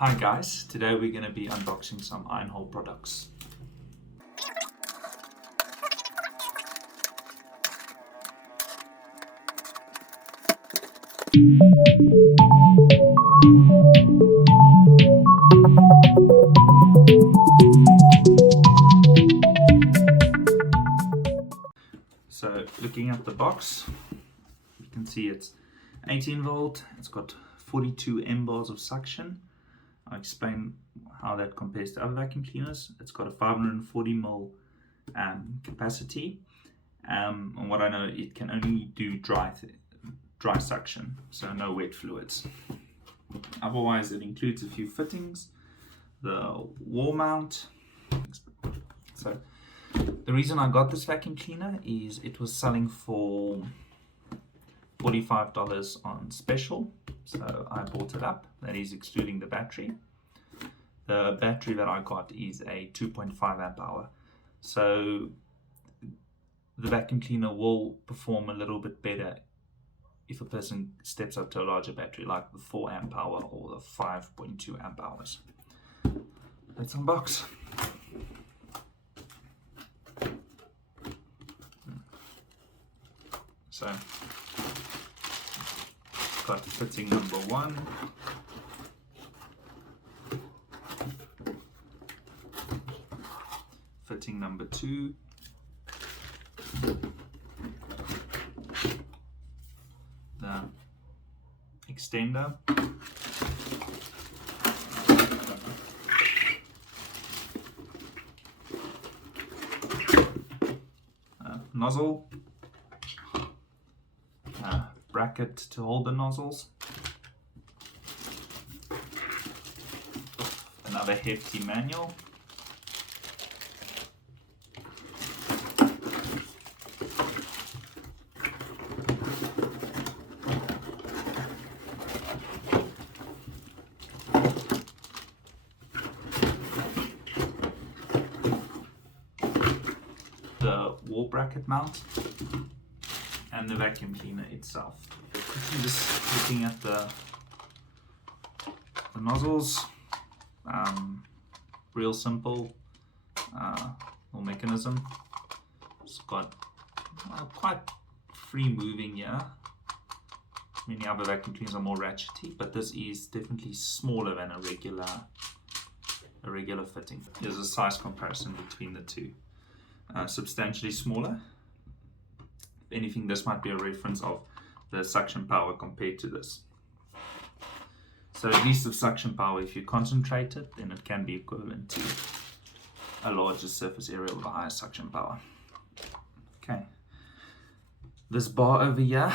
Hi guys, today we're going to be unboxing some Einhell products. So looking at the box, you can see it's 18 volt, it's got 42 M bars of suction. I'll explain how that compares to other vacuum cleaners. It's got a 540 ml capacity, and what I know, it can only do dry suction, so no wet fluids. Otherwise, it includes a few fittings, the wall mount. So the reason I got this vacuum cleaner is it was selling for $45 on special, so I bought it up. That is excluding the battery. The battery that I got is a 2.5 amp hour, so the vacuum cleaner will perform a little bit better if a person steps up to a larger battery like the 4 amp hour or the 5.2 amp hours. Let's unbox. So got fitting number 1, fitting number 2, the extender, nozzle, bracket to hold the nozzles, another hefty manual, the wall bracket mount, and the vacuum cleaner itself. Just looking at the nozzles, real simple little mechanism. It's got quite free moving here. Many other vacuum cleaners are more ratchety, but this is definitely smaller than a regular fitting. There's a size comparison between the two. Substantially smaller. If anything, this might be a reference of the suction power compared to this. So at least of suction power, if you concentrate it, then it can be equivalent to a larger surface area with a higher suction power. Okay, this bar over here,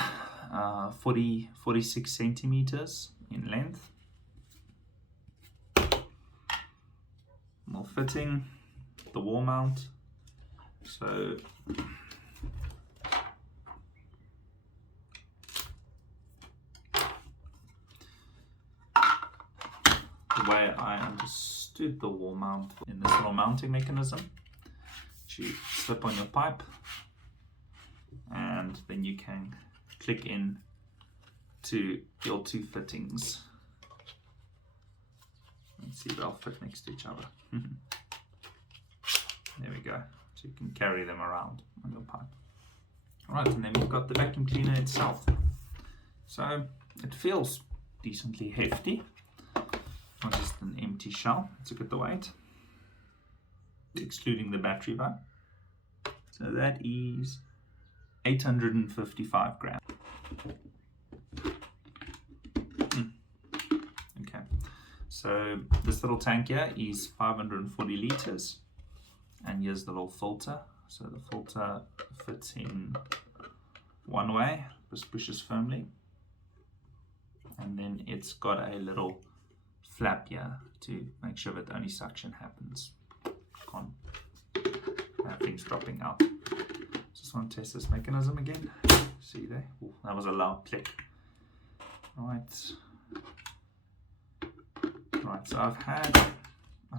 46 centimeters in length. More fitting, the wall mount. So the way I understood the wall mount in this little mounting mechanism, you slip on your pipe and then you can click in to your two fittings. Let's see if they'll fit next to each other. There we go. So you can carry them around on your pipe. Alright, and then we've got the vacuum cleaner itself. So it feels decently hefty. Not just an empty shell. Let's look at the weight, excluding the battery though. So that is 855 grams. Okay, so this little tank here is 540 liters, and here's the little filter. So the filter fits in one way, just pushes firmly, and then it's got a little flap here to make sure that only suction happens. Can't have things dropping out. Just want to test this mechanism again. See there? Ooh, that was a loud click. Right. Right. So I've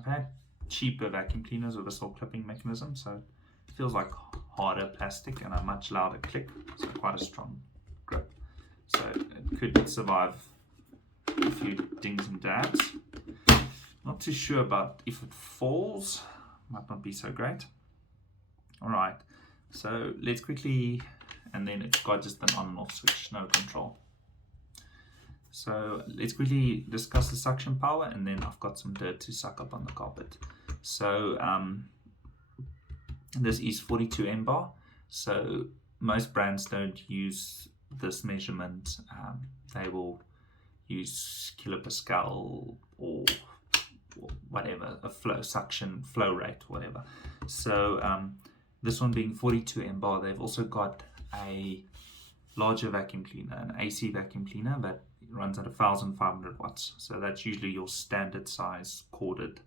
had cheaper vacuum cleaners with this whole clipping mechanism, so it feels like harder plastic and a much louder click. So quite a strong grip. So it could survive a few dings and dabs. Not too sure about if it falls, might not be so great. Alright, so let's quickly, and then it's got just an on and off switch, no control. So let's quickly discuss the suction power, and then I've got some dirt to suck up on the carpet. So this is 42 M bar, so most brands don't use this measurement. They will use kilopascal or whatever, a suction flow rate, whatever. So this one being 42 M bar, they've also got a larger vacuum cleaner, an AC vacuum cleaner that runs at 1500 watts. So that's usually your standard size corded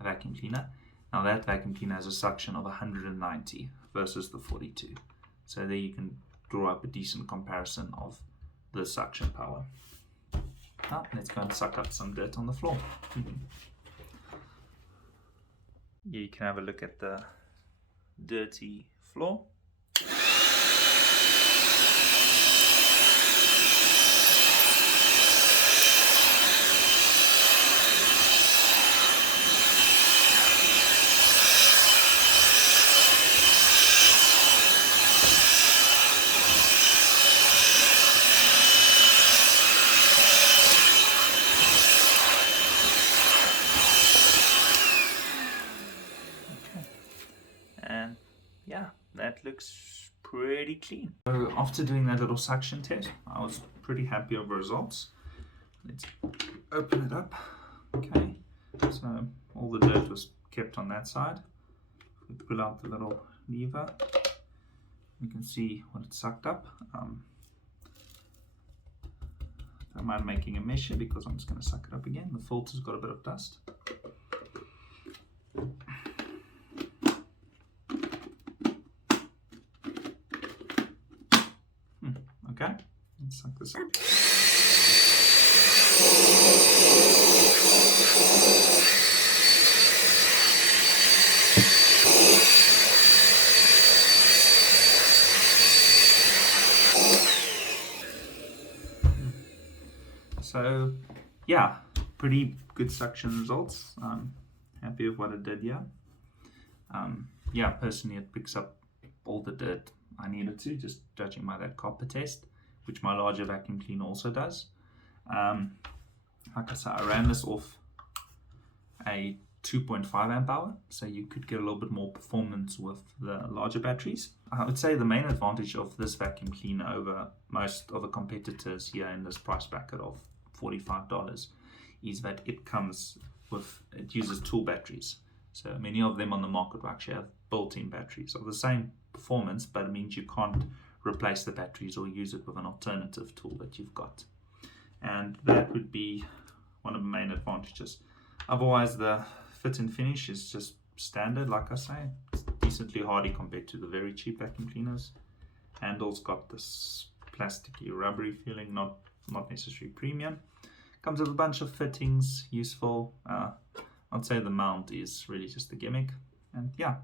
vacuum cleaner. Now that vacuum cleaner has a suction of 190 versus the 42. So there you can draw up a decent comparison of the suction power. Now let's go and suck up some dirt on the floor. You can have a look at the dirty floor. And yeah, that looks pretty clean. So after doing that little suction test, I was pretty happy with the results. Let's open it up. Okay, so all the dirt was kept on that side. We pull out the little lever, you can see what it sucked up. Don't mind making a mesh here because I'm just going to suck it up again. The filter's got a bit of dust. Okay, let's suck this up. So yeah, pretty good suction results. Happy with what it did here. Yeah, personally it picks up all the dirt I needed to, just judging by that copper test, which my larger vacuum cleaner also does. Like I said, I ran this off a 2.5 amp hour, so you could get a little bit more performance with the larger batteries. I would say the main advantage of this vacuum cleaner over most of the competitors here in this price bracket of $45 is that it uses tool batteries. So many of them on the market will actually have built-in batteries of the same performance, but it means you can't replace the batteries or use it with an alternative tool that you've got. And that would be one of the main advantages. Otherwise, the fit and finish is just standard, like I say. It's decently hardy compared to the very cheap vacuum cleaners. Handle's got this plasticky, rubbery feeling, not necessarily premium. Comes with a bunch of fittings, useful. I'd say the mount is really just a gimmick. And yeah.